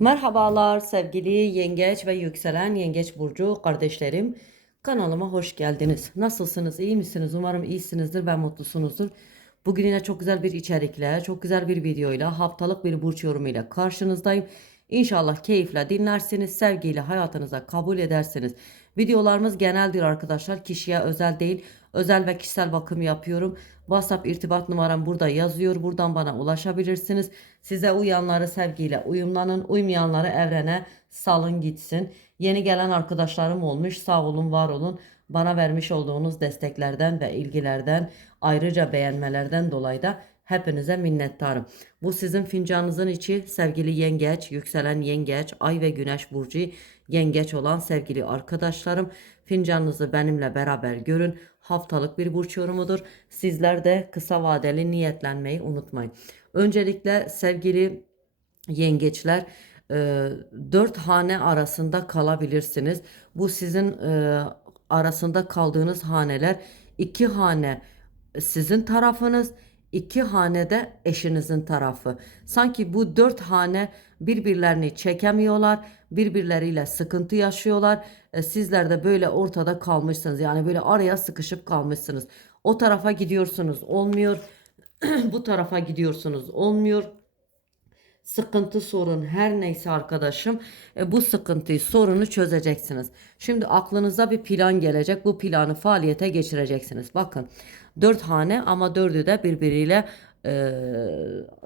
Merhabalar sevgili yengeç ve yükselen yengeç burcu kardeşlerim. Kanalıma hoş geldiniz. Nasılsınız? İyi misiniz? Umarım iyisinizdir ve mutlusunuzdur. Bugün yine çok güzel bir içerikle, çok güzel bir videoyla, haftalık bir burç yorumuyla karşınızdayım. İnşallah keyifle dinlersiniz, sevgiyle hayatınıza kabul edersiniz. Videolarımız geneldir arkadaşlar. Kişiye özel değil. Özel ve kişisel bakım yapıyorum. WhatsApp irtibat numaram burada yazıyor. Buradan bana ulaşabilirsiniz. Size uyanları sevgiyle uyumlanın. Uymayanları evrene salın gitsin. Yeni gelen arkadaşlarım olmuş. Sağ olun, var olun. Bana vermiş olduğunuz desteklerden ve ilgilerden ayrıca beğenmelerden dolayı da hepinize minnettarım. Bu sizin fincanınızın içi sevgili yengeç, yükselen yengeç, ay ve güneş burcu yengeç olan sevgili arkadaşlarım. Fincanınızı benimle beraber görün. Haftalık bir burç yorumudur. Sizler de kısa vadeli niyetlenmeyi unutmayın. Öncelikle sevgili yengeçler e, dört hane arasında kalabilirsiniz. Bu sizin e, arasında kaldığınız haneler iki hane sizin tarafınız, iki hane de eşinizin tarafı. Sanki bu dört hane birbirlerini çekemiyorlar, birbirleriyle sıkıntı yaşıyorlar. E, sizler de böyle ortada kalmışsınız. Yani böyle araya sıkışıp kalmışsınız. O tarafa gidiyorsunuz, olmuyor. Bu tarafa gidiyorsunuz, olmuyor sıkıntı sorun her neyse arkadaşım e, bu sıkıntıyı sorunu çözeceksiniz. Şimdi aklınıza bir plan gelecek bu planı faaliyete geçireceksiniz. Bakın dört hane ama dördü de birbiriyle e,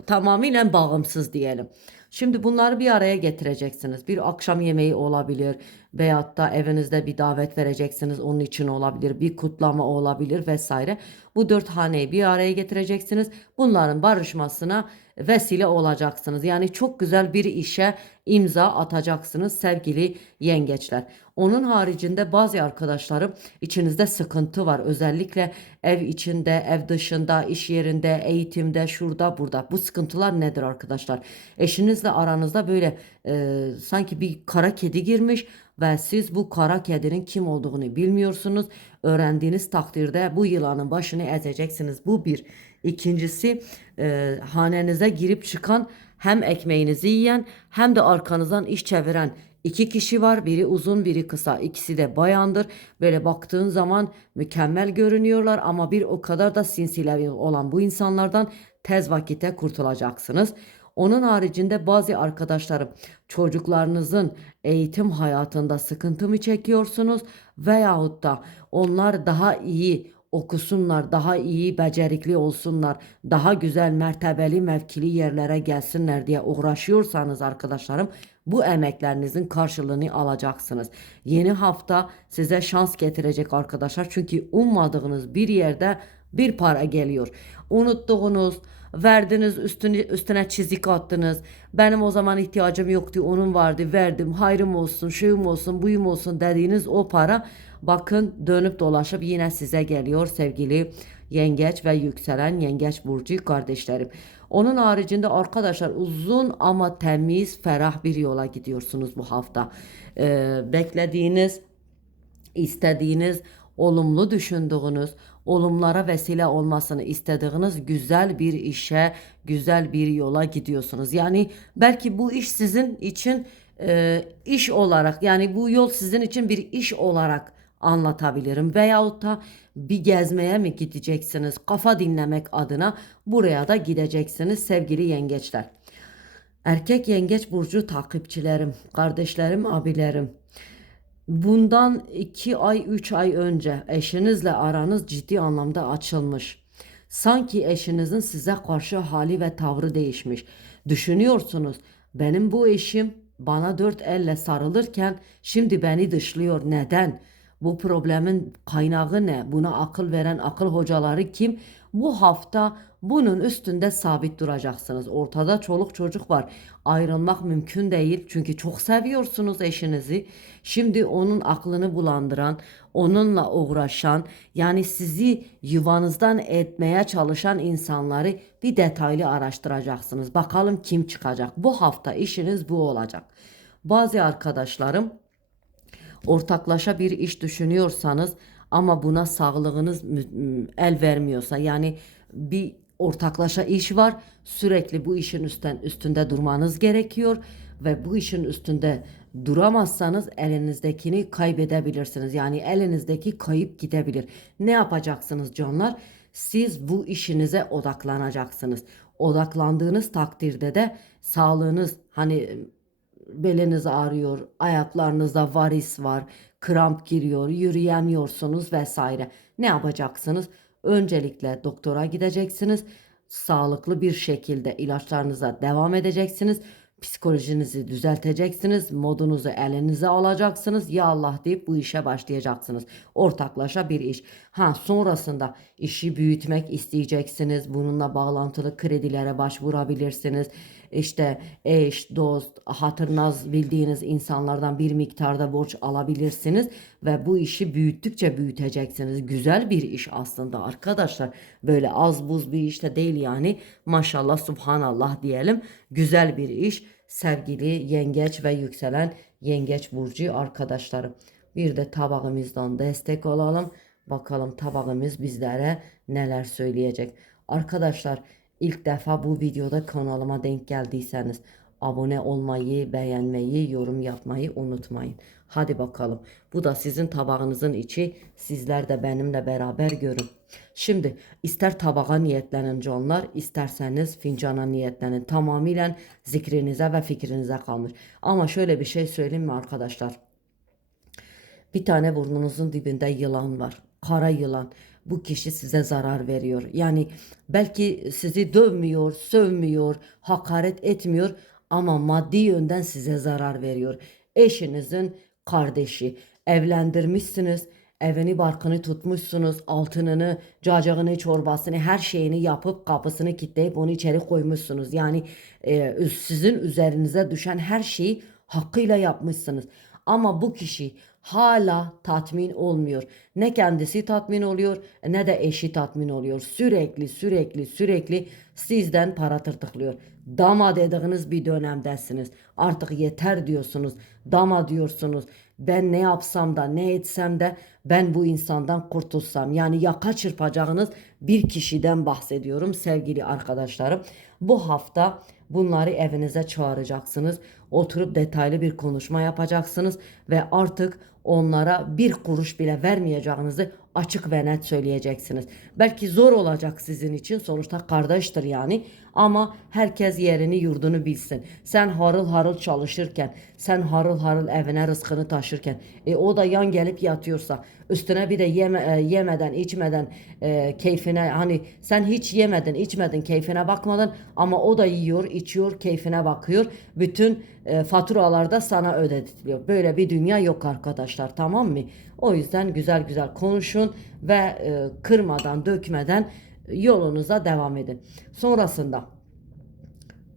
tamamıyla bağımsız diyelim. Şimdi bunları bir araya getireceksiniz. Bir akşam yemeği olabilir veyahut da evinizde bir davet vereceksiniz. Onun için olabilir. Bir kutlama olabilir vesaire. Bu dört haneyi bir araya getireceksiniz. Bunların barışmasına vesile olacaksınız. Yani çok güzel bir işe imza atacaksınız sevgili yengeçler. Onun haricinde bazı arkadaşlarım içinizde sıkıntı var. Özellikle ev içinde, ev dışında, iş yerinde, eğitimde, şurada, burada. Bu sıkıntılar nedir arkadaşlar? Eşinizle aranızda böyle e, sanki bir kara kedi girmiş ve siz bu kara kedinin kim olduğunu bilmiyorsunuz. Öğrendiğiniz takdirde bu yılanın başını ezeceksiniz. Bu bir. İkincisi e, hanenize girip çıkan hem ekmeğinizi yiyen hem de arkanızdan iş çeviren iki kişi var. Biri uzun biri kısa. İkisi de bayandır. Böyle baktığın zaman mükemmel görünüyorlar ama bir o kadar da sinsiler olan bu insanlardan tez vakitte kurtulacaksınız. Onun haricinde bazı arkadaşlarım çocuklarınızın eğitim hayatında sıkıntı mı çekiyorsunuz veyahut da onlar daha iyi okusunlar, daha iyi becerikli olsunlar, daha güzel mertebeli mevkili yerlere gelsinler diye uğraşıyorsanız arkadaşlarım bu emeklerinizin karşılığını alacaksınız. Yeni hafta size şans getirecek arkadaşlar. Çünkü ummadığınız bir yerde bir para geliyor. Unuttuğunuz, verdiniz üstüne, üstüne çizik attınız. Benim o zaman ihtiyacım yoktu onun vardı verdim hayrım olsun şuyum olsun buyum olsun dediğiniz o para bakın dönüp dolaşıp yine size geliyor sevgili yengeç ve yükselen yengeç burcu kardeşlerim. Onun haricinde arkadaşlar uzun ama temiz ferah bir yola gidiyorsunuz bu hafta. Ee, beklediğiniz istediğiniz, olumlu düşündüğünüz, olumlara vesile olmasını istediğiniz güzel bir işe, güzel bir yola gidiyorsunuz. Yani belki bu iş sizin için e, iş olarak yani bu yol sizin için bir iş olarak anlatabilirim. Veyahut da bir gezmeye mi gideceksiniz? Kafa dinlemek adına buraya da gideceksiniz sevgili yengeçler. Erkek yengeç burcu takipçilerim, kardeşlerim, abilerim. Bundan 2 ay 3 ay önce eşinizle aranız ciddi anlamda açılmış. Sanki eşinizin size karşı hali ve tavrı değişmiş. Düşünüyorsunuz benim bu eşim bana dört elle sarılırken şimdi beni dışlıyor. Neden? Bu problemin kaynağı ne? Buna akıl veren akıl hocaları kim? Bu hafta bunun üstünde sabit duracaksınız. Ortada çoluk çocuk var. Ayrılmak mümkün değil. Çünkü çok seviyorsunuz eşinizi. Şimdi onun aklını bulandıran, onunla uğraşan, yani sizi yuvanızdan etmeye çalışan insanları bir detaylı araştıracaksınız. Bakalım kim çıkacak. Bu hafta işiniz bu olacak. Bazı arkadaşlarım ortaklaşa bir iş düşünüyorsanız ama buna sağlığınız el vermiyorsa yani bir ortaklaşa iş var sürekli bu işin üstten üstünde durmanız gerekiyor ve bu işin üstünde duramazsanız elinizdekini kaybedebilirsiniz. Yani elinizdeki kayıp gidebilir. Ne yapacaksınız canlar? Siz bu işinize odaklanacaksınız. Odaklandığınız takdirde de sağlığınız hani beliniz ağrıyor, ayaklarınızda varis var, kramp giriyor, yürüyemiyorsunuz vesaire. Ne yapacaksınız? Öncelikle doktora gideceksiniz. Sağlıklı bir şekilde ilaçlarınıza devam edeceksiniz. Psikolojinizi düzelteceksiniz. Modunuzu elinize alacaksınız. Ya Allah deyip bu işe başlayacaksınız. Ortaklaşa bir iş. Ha sonrasında işi büyütmek isteyeceksiniz. Bununla bağlantılı kredilere başvurabilirsiniz. İşte eş, dost, hatırınız bildiğiniz insanlardan bir miktarda borç alabilirsiniz ve bu işi büyüttükçe büyüteceksiniz. Güzel bir iş aslında arkadaşlar. Böyle az buz bir işte değil yani. Maşallah subhanallah diyelim. Güzel bir iş. Sevgili yengeç ve yükselen yengeç burcu arkadaşlarım. Bir de tabağımızdan destek olalım. Bakalım tabağımız bizlere neler söyleyecek. Arkadaşlar İlk defa bu videoda kanalıma denk geldiyseniz abone olmayı, beğenmeyi, yorum yapmayı unutmayın. Hadi bakalım. Bu da sizin tabağınızın içi. Sizler de benimle beraber görün. Şimdi ister tabağa niyetlenin canlar, isterseniz fincana niyetlenin. Tamamıyla zikrinize ve fikrinize kalmış. Ama şöyle bir şey söyleyeyim mi arkadaşlar? Bir tane burnunuzun dibinde yılan var. Kara yılan. Bu kişi size zarar veriyor. Yani belki sizi dövmüyor, sövmüyor, hakaret etmiyor ama maddi yönden size zarar veriyor. Eşinizin kardeşi evlendirmişsiniz. Evini barkını tutmuşsunuz. Altınını, cacığını, çorbasını, her şeyini yapıp kapısını kilitleyip onu içeri koymuşsunuz. Yani e, sizin üzerinize düşen her şeyi hakkıyla yapmışsınız. Ama bu kişi hala tatmin olmuyor. Ne kendisi tatmin oluyor ne de eşi tatmin oluyor. Sürekli sürekli sürekli sizden para tırtıklıyor. Dama dediğiniz bir dönemdesiniz. Artık yeter diyorsunuz. Dama diyorsunuz. Ben ne yapsam da ne etsem de ben bu insandan kurtulsam. Yani yaka çırpacağınız bir kişiden bahsediyorum sevgili arkadaşlarım. Bu hafta bunları evinize çağıracaksınız. Oturup detaylı bir konuşma yapacaksınız ve artık onlara bir kuruş bile vermeyeceğinizi açık ve net söyleyeceksiniz. Belki zor olacak sizin için sonuçta kardeştir yani ama herkes yerini yurdunu bilsin. Sen harıl harıl çalışırken, sen harıl harıl evine rızkını taşırken, e, o da yan gelip yatıyorsa, üstüne bir de yeme, e, yemeden, içmeden, e, keyfine hani sen hiç yemedin, içmedin, keyfine bakmadın ama o da yiyor, içiyor, keyfine bakıyor. Bütün e, faturalarda sana ödetiliyor. Böyle bir dünya yok arkadaşlar tamam mı? O yüzden güzel güzel konuşun ve e, kırmadan, dökmeden yolunuza devam edin. Sonrasında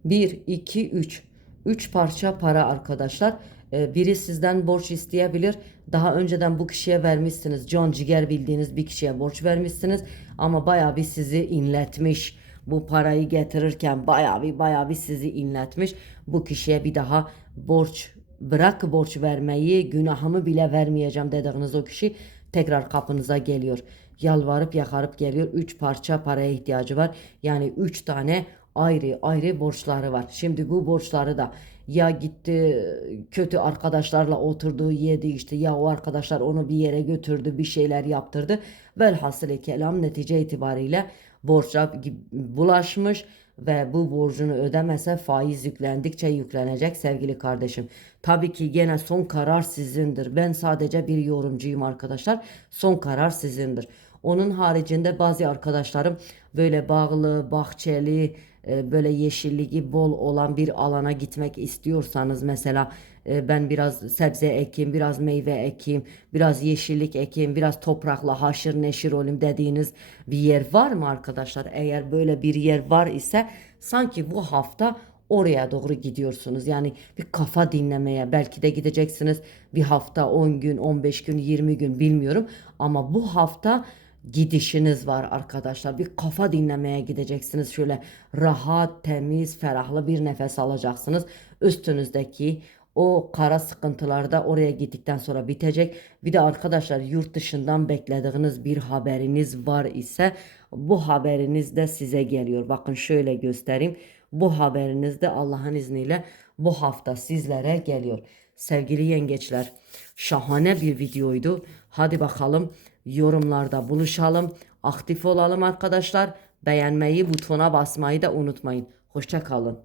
1, 2, 3. 3 parça para arkadaşlar. E, biri sizden borç isteyebilir. Daha önceden bu kişiye vermişsiniz. Can ciğer bildiğiniz bir kişiye borç vermişsiniz. Ama baya bir sizi inletmiş. Bu parayı getirirken baya bir baya bir sizi inletmiş. Bu kişiye bir daha borç bırak borç vermeyi günahımı bile vermeyeceğim dediğiniz o kişi tekrar kapınıza geliyor. Yalvarıp yakarıp geliyor. Üç parça paraya ihtiyacı var. Yani üç tane ayrı ayrı borçları var. Şimdi bu borçları da ya gitti kötü arkadaşlarla oturdu yedi işte ya o arkadaşlar onu bir yere götürdü bir şeyler yaptırdı. Velhasılı kelam netice itibariyle borça bulaşmış ve bu borcunu ödemese faiz yüklendikçe yüklenecek sevgili kardeşim. Tabii ki gene son karar sizindir. Ben sadece bir yorumcuyum arkadaşlar. Son karar sizindir. Onun haricinde bazı arkadaşlarım böyle bağlı, bahçeli, e, böyle yeşilliği bol olan bir alana gitmek istiyorsanız mesela e, ben biraz sebze ekeyim, biraz meyve ekeyim, biraz yeşillik ekeyim, biraz toprakla haşır neşir olayım dediğiniz bir yer var mı arkadaşlar? Eğer böyle bir yer var ise sanki bu hafta oraya doğru gidiyorsunuz. Yani bir kafa dinlemeye belki de gideceksiniz bir hafta 10 gün, 15 gün, 20 gün bilmiyorum ama bu hafta gidişiniz var arkadaşlar. Bir kafa dinlemeye gideceksiniz. Şöyle rahat, temiz, ferahlı bir nefes alacaksınız. Üstünüzdeki o kara sıkıntılar da oraya gittikten sonra bitecek. Bir de arkadaşlar yurt dışından beklediğiniz bir haberiniz var ise bu haberiniz de size geliyor. Bakın şöyle göstereyim. Bu haberiniz de Allah'ın izniyle bu hafta sizlere geliyor. Sevgili yengeçler, şahane bir videoydu. Hadi bakalım yorumlarda buluşalım. Aktif olalım arkadaşlar. Beğenmeyi, butona basmayı da unutmayın. Hoşça kalın.